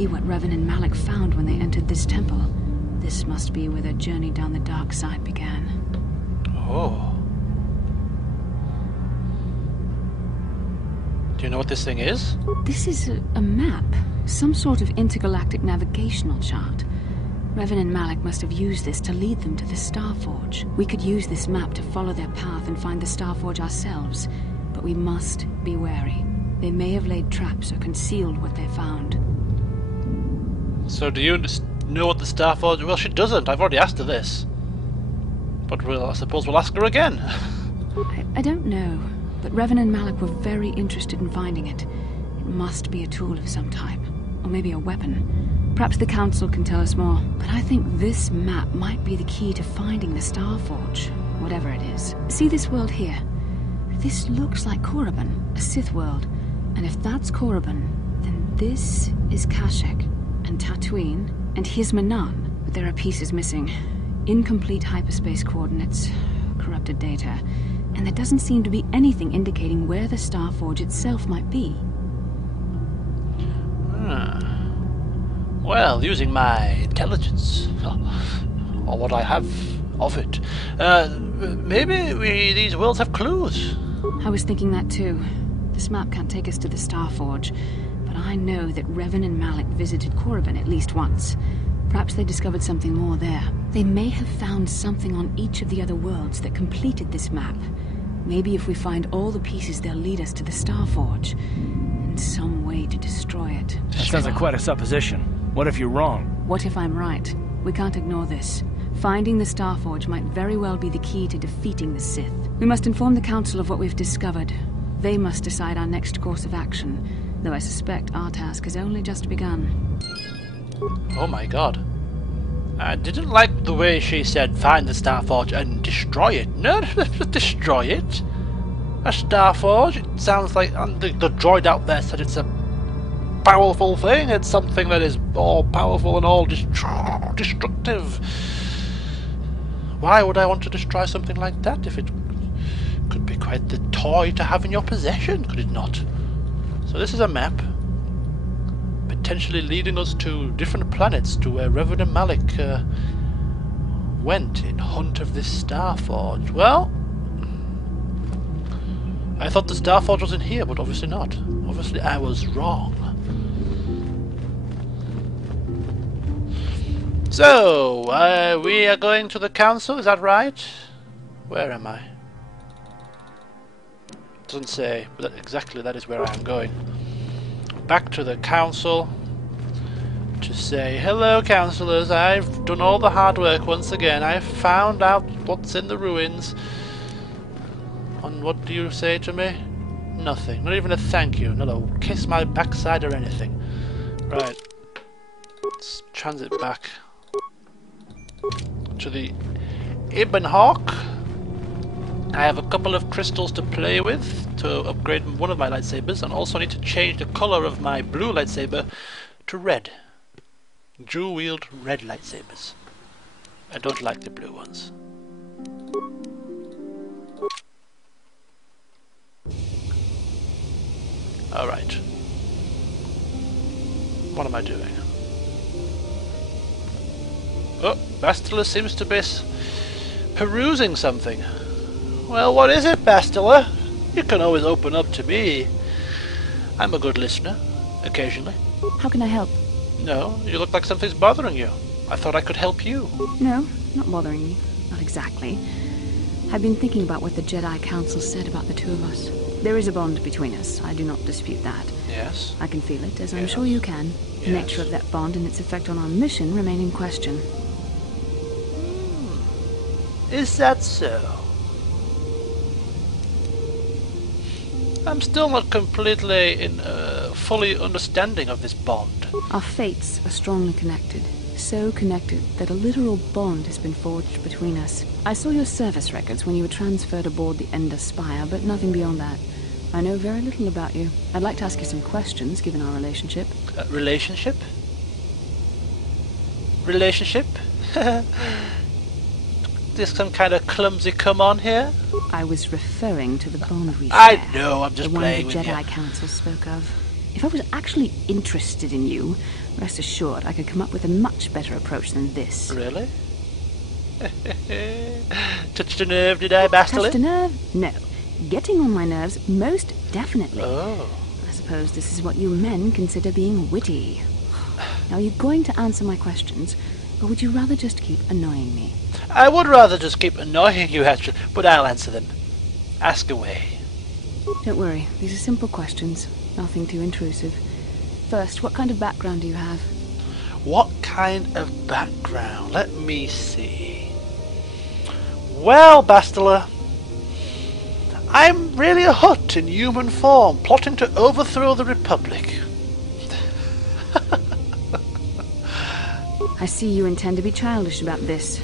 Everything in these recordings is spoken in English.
be what Revan and Malak found when they entered this temple. This must be where their journey down the dark side began. Oh. Do you know what this thing is? This is a map. Some sort of intergalactic navigational chart. Revan and Malak must have used this to lead them to the Starforge. We could use this map to follow their path and find the Starforge ourselves, but we must be wary. They may have laid traps or concealed what they found. So do you know what the Starforge... Well, she doesn't. I've already asked her this. But I suppose we'll ask her again. I don't know, but Revan and Malak were very interested in finding it. It must be a tool of some type, or maybe a weapon. Perhaps the Council can tell us more, but I think this map might be the key to finding the Starforge, whatever it is. See this world here? This looks like Korriban, a Sith world. And if that's Korriban, then this is Kashyyyk, and Tatooine, and here's Manaan. But there are pieces missing. Incomplete hyperspace coordinates, corrupted data, and there doesn't seem to be anything indicating where the Starforge itself might be. Well, using my intelligence, or what I have of it, maybe these worlds have clues. I was thinking that too. This map can't take us to the Starforge, but I know that Revan and Malak visited Korriban at least once. Perhaps they discovered something more there. They may have found something on each of the other worlds that completed this map. Maybe if we find all the pieces, they'll lead us to the Starforge, and some way to destroy it. That sounds like quite a supposition. What if you're wrong? What if I'm right? We can't ignore this. Finding the Starforge might very well be the key to defeating the Sith. We must inform the Council of what we've discovered. They must decide our next course of action, though I suspect our task has only just begun. Oh my god. I didn't like the way she said find the Starforge and destroy it. No, destroy it. A Starforge? It sounds like the droid out there said it's a powerful thing. It's something that is all powerful and all destructive. Why would I want to destroy something like that if it could be quite the toy to have in your possession, could it not? So this is a map potentially leading us to different planets, to where Revan and Malak went in hunt of this Starforge. Well, I thought the Starforge was in here, but obviously not. Obviously I was wrong. So, we are going to the Council, is that right? Where am I? Doesn't say, but exactly that is where I am going. Back to the Council to say, hello councillors, I've done all the hard work once again. I've found out what's in the ruins. And what do you say to me? Nothing. Not even a thank you. Not a kiss my backside or anything. Right. Let's transit back to the Ibn Hawk. I have a couple of crystals to play with to upgrade one of my lightsabers, and also need to change the color of my blue lightsaber to red. Dual-wield red lightsabers. I don't like the blue ones. Alright. What am I doing? Oh, Bastila seems to be perusing something. Well, what is it, Bastila? You can always open up to me. I'm a good listener, occasionally. How can I help? No, you look like something's bothering you. I thought I could help you. No, not bothering me. Not exactly. I've been thinking about what the Jedi Council said about the two of us. There is a bond between us. I do not dispute that. Yes. I can feel it, as I'm sure you can. The nature of that bond and its effect on our mission remain in question. Is that so? I'm still not completely fully understanding of this bond. Our fates are strongly connected. So connected that a literal bond has been forged between us. I saw your service records when you were transferred aboard the Ender Spire, but nothing beyond that. I know very little about you. I'd like to ask you some questions, given our relationship. Relationship? Relationship? There's some kind of clumsy come on here? I was referring to the bond we share. I know, I'm just the one playing the with you. Jedi Council spoke of. If I was actually interested in you, rest assured I could come up with a much better approach than this. Really? Touched a nerve, did I, Bastila? Touched a nerve? No. Getting on my nerves, most definitely. Oh. I suppose this is what you men consider being witty. Now, are you going to answer my questions, or would you rather just keep annoying me? I would rather just keep annoying you, actually, but I'll answer them. Ask away. Don't worry, these are simple questions. Nothing too intrusive. First, what kind of background do you have? What kind of background? Let me see. Well, Bastila, I'm really a Hutt in human form, plotting to overthrow the Republic. I see you intend to be childish about this.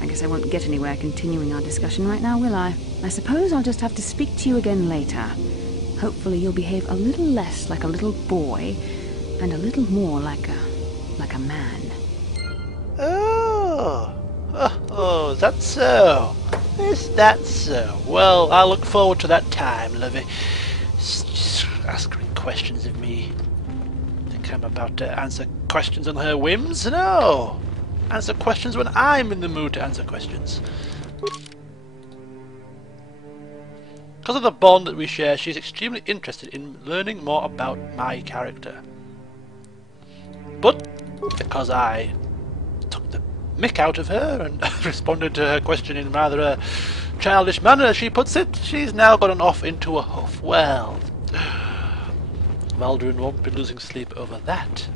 I guess I won't get anywhere continuing our discussion right now, will I? I suppose I'll just have to speak to you again later. Hopefully you'll behave a little less like a little boy, and a little more like a man. Oh, is that so? Is that so? Well, I look forward to that time, lovey. Just asking questions of me. Think I'm about to answer questions on her whims? No! Answer questions when I'm in the mood to answer questions. Because of the bond that we share, she's extremely interested in learning more about my character. But because I took the mick out of her and responded to her question in rather a childish manner, as she puts it, she's now gotten off into a huff. Well, Valdrin won't be losing sleep over that.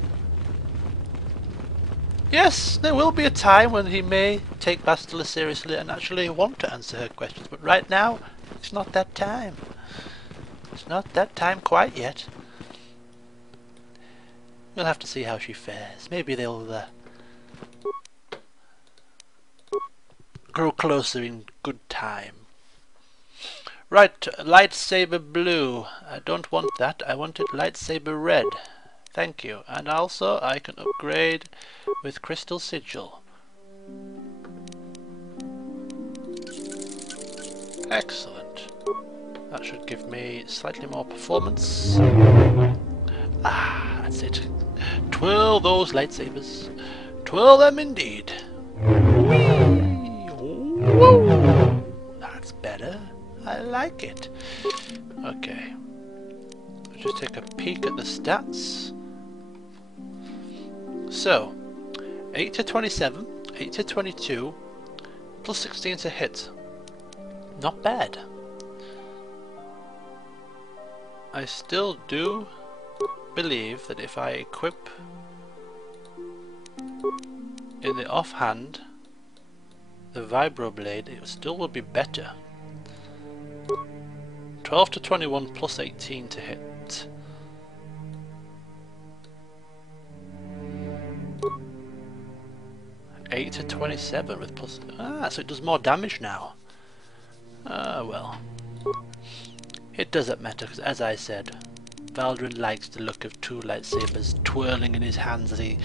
Yes, there will be a time when he may take Bastila seriously and actually want to answer her questions, but right now, it's not that time. It's not that time quite yet. We'll have to see how she fares. Maybe they'll grow closer in good time. Right, lightsaber blue. I don't want that. I want it lightsaber red. Thank you. And also I can upgrade with crystal sigil. Excellent. That should give me slightly more performance. Ah, that's it. Twirl those lightsabers. Twirl them indeed. Whee! Woo! That's better. I like it. Okay. Let's just take a peek at the stats. So, 8 to 27, 8 to 22, plus 16 to hit. Not bad. I still do believe that if I equip in the offhand the vibroblade, it still would be better. 12 to 21 plus 18 to hit. Eight to 27 with plus. Ah, so it does more damage now. Ah, well. It doesn't matter, because as I said, Valdrin likes the look of two lightsabers twirling in his hands as he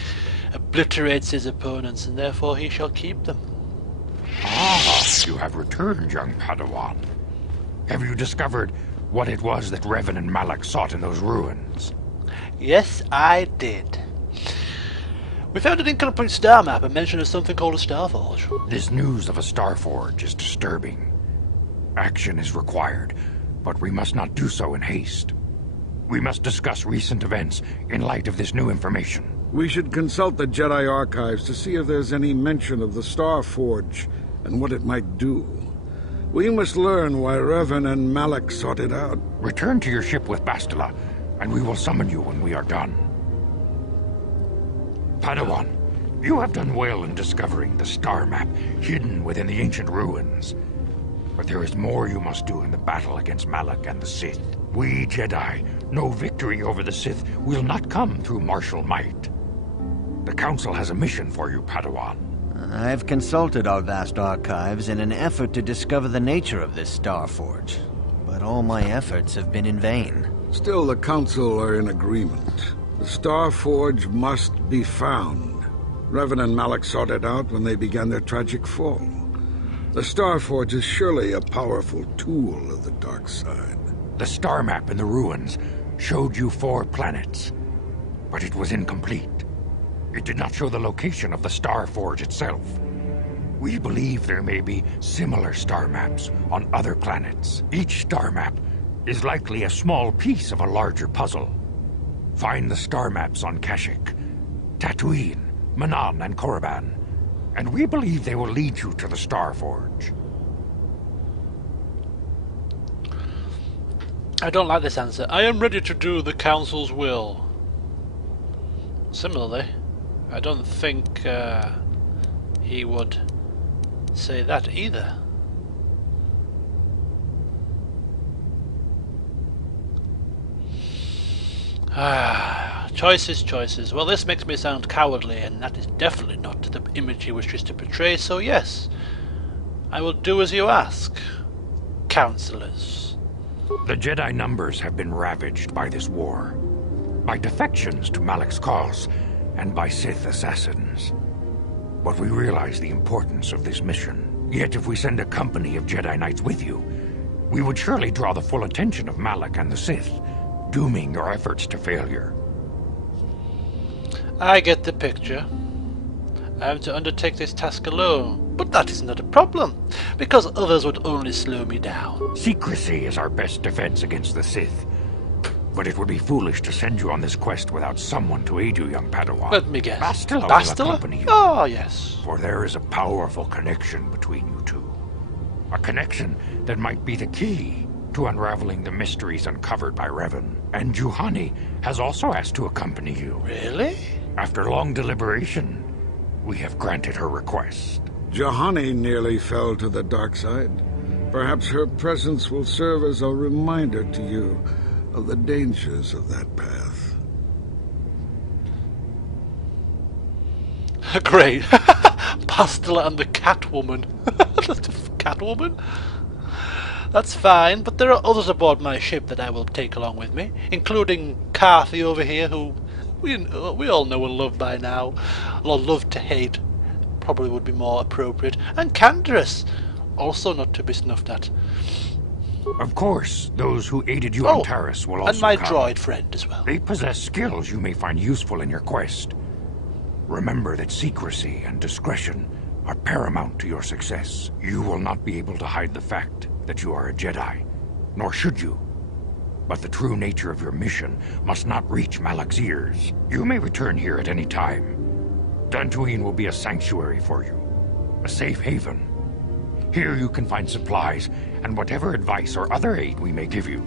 obliterates his opponents, and therefore he shall keep them. Ah, you have returned, young Padawan. Have you discovered what it was that Revan and Malak sought in those ruins? Yes, I did. We found an incomplete star map and mention of something called a Starforge. This news of a Starforge is disturbing. Action is required, but we must not do so in haste. We must discuss recent events in light of this new information. We should consult the Jedi archives to see if there's any mention of the Starforge and what it might do. We must learn why Revan and Malak sought it out. Return to your ship with Bastila, and we will summon you when we are done. Padawan, you have done well in discovering the star map hidden within the ancient ruins. But there is more you must do in the battle against Malak and the Sith. We Jedi know victory over the Sith will not come through martial might. The Council has a mission for you, Padawan. I've consulted our vast archives in an effort to discover the nature of this Starforge, but all my efforts have been in vain. Still, the Council are in agreement. The Starforge must be found. Revan and Malak sought it out when they began their tragic fall. The Starforge is surely a powerful tool of the dark side. The star map in the ruins showed you 4 planets, but it was incomplete. It did not show the location of the Star Forge itself. We believe there may be similar star maps on other planets. Each star map is likely a small piece of a larger puzzle. Find the star maps on Kashyyyk, Tatooine, Manaan, and Korriban, and we believe they will lead you to the Star Forge. I don't like this answer. I am ready to do the Council's will. Similarly, I don't think he would say that either. Choices. Well, this makes me sound cowardly, and that is definitely not the image he wishes to portray, so yes, I will do as you ask, councillors. The Jedi numbers have been ravaged by this war, by defections to Malak's cause, and by Sith assassins. But we realize the importance of this mission. Yet if we send a company of Jedi Knights with you, we would surely draw the full attention of Malak and the Sith, dooming your efforts to failure. I get the picture. I am to undertake this task alone, but that is not a problem, because others would only slow me down. Secrecy is our best defense against the Sith, but it would be foolish to send you on this quest without someone to aid you, young Padawan. Let me guess. Bastila will accompany you. Oh, yes. For there is a powerful connection between you two. A connection that might be the key to unraveling the mysteries uncovered by Revan. And Juhani has also asked to accompany you. Really? After long deliberation, we have granted her request. Juhani nearly fell to the dark side. Perhaps her presence will serve as a reminder to you of the dangers of that path. Great. Bastila and the Catwoman. Catwoman? That's fine, but there are others aboard my ship that I will take along with me, including Carthy over here, who we all know and love by now. Or love to hate, probably would be more appropriate. And Canderous, also not to be snuffed at. Of course, those who aided you on Taris will also and my come. droid friend as well. They possess skills you may find useful in your quest. Remember that secrecy and discretion are paramount to your success. You will not be able to hide the fact that you are a Jedi, nor should you. But the true nature of your mission must not reach Malak's ears. You may return here at any time. Dantooine will be a sanctuary for you, a safe haven. Here you can find supplies and whatever advice or other aid we may give you.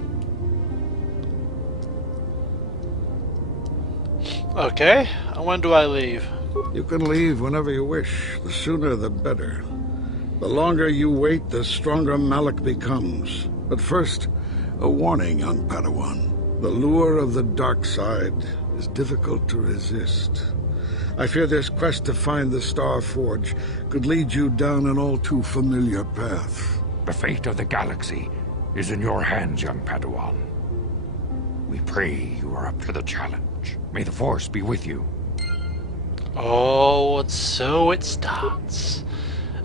Okay, and when do I leave? You can leave whenever you wish. The sooner the better. The longer you wait, the stronger Malak becomes. But first, a warning, young Padawan. The lure of the dark side is difficult to resist. I fear this quest to find the Star Forge could lead you down an all too familiar path. The fate of the galaxy is in your hands, young Padawan. We pray you are up to the challenge. May the Force be with you. Oh, and so it starts.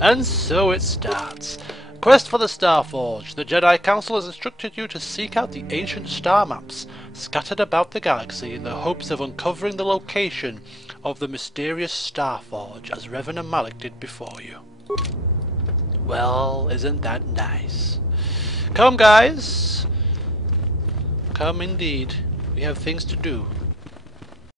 And so it starts. Quest for the Star Forge. The Jedi Council has instructed you to seek out the ancient star maps scattered about the galaxy in the hopes of uncovering the location of the mysterious Star Forge, as Revan and Malak did before you. Well, isn't that nice? Come, guys. Come indeed. We have things to do.